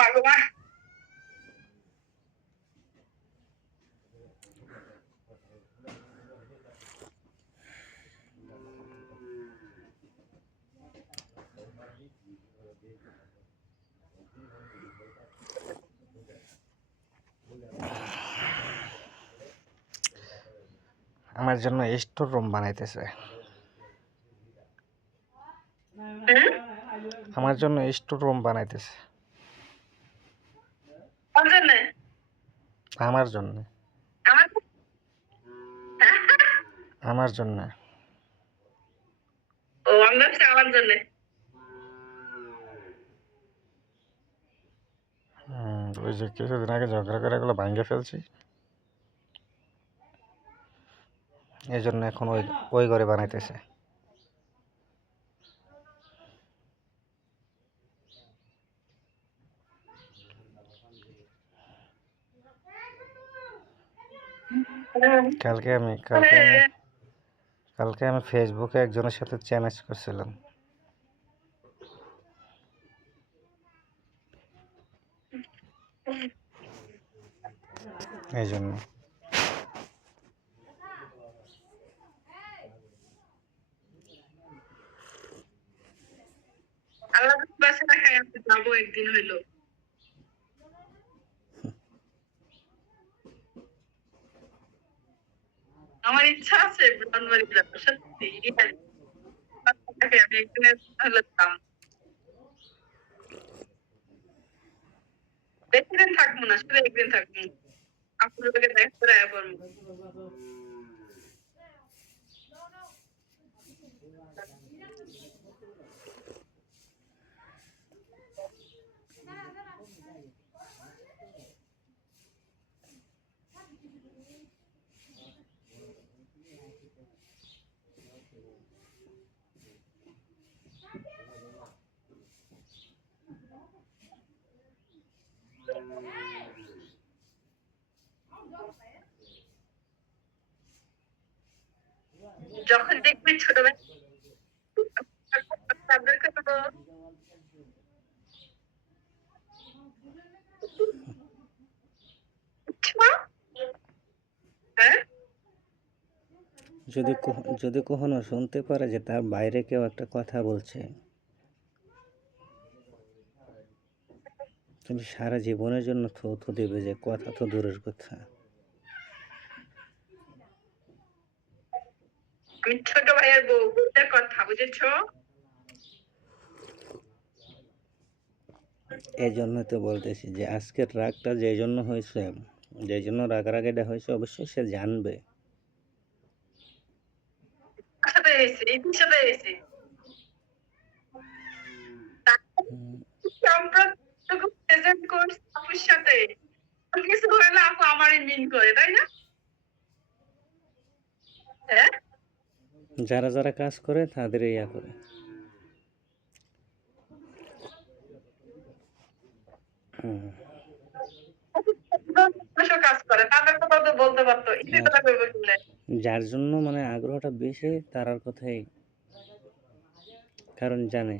মাগো মা। আমার জন্য স্টোর রুম বানাইতেছে। আমার জন্য স্টোর রুম বানাইতেছে। আমার জন্য। আমার জন্য। ও আমরা আমার জন্য। ওই যে কিছুদিন আগে ঝগড়া করে এগুলো ভাঙ্গে ফেলছি, এই জন্য এখন ওই ঘরে বানাইতেছে। কালকে আমি ফেসবুকে একজনের সাথে চ্যালেঞ্জ করছিলাম, এই জন্য। আল্লাহ বাসে রাখায় আমি যাবো একদিন হইলো। আমার ইচ্ছা আছে ব্রাহ্মণবাড়ি যাবো, সত্যি। আমি একদিনের হলো যাম। বেশি দিন থাকবো না, শুধু একদিন থাকবো। আপনাদেরকে দেখা করে আয়া পড়বো। যখন দেখবি ছোটবেলা তাদেরকে তো হ্যাঁ যদি কখনো শুনতে পারে যে তার বাইরে কেউ একটা কথা বলছে, তুমি সারা জীবনের জন্য থু দেবে, যে কথা তো দূরের কথা। আমি ছোট ভাইয়ের বউ, বউটার কথা বুঝেছো? এই জন্যই তো বলতেছি যে আজকের রাগটা যে জন্য হয়েছে, যে জন্য রাগারাগিটা হয়েছে, অবশ্যই সে জানবে। সাথে এসে এই সাথে এসে আমরা প্রেজেন্ট কোর্স আপুর সাথে কিছু হলে আপু আমারই মিন করে, তাই না? হ্যাঁ যারা যারা কাজ করে তাদের ইয়া করে। কাজ করে তাদের কথা তো বলতে পারতো, এতে আর কথা কইব কিনা? যার জন্য মানে আগ্রহটা বেশি, তার কথাই, কারণ জানে।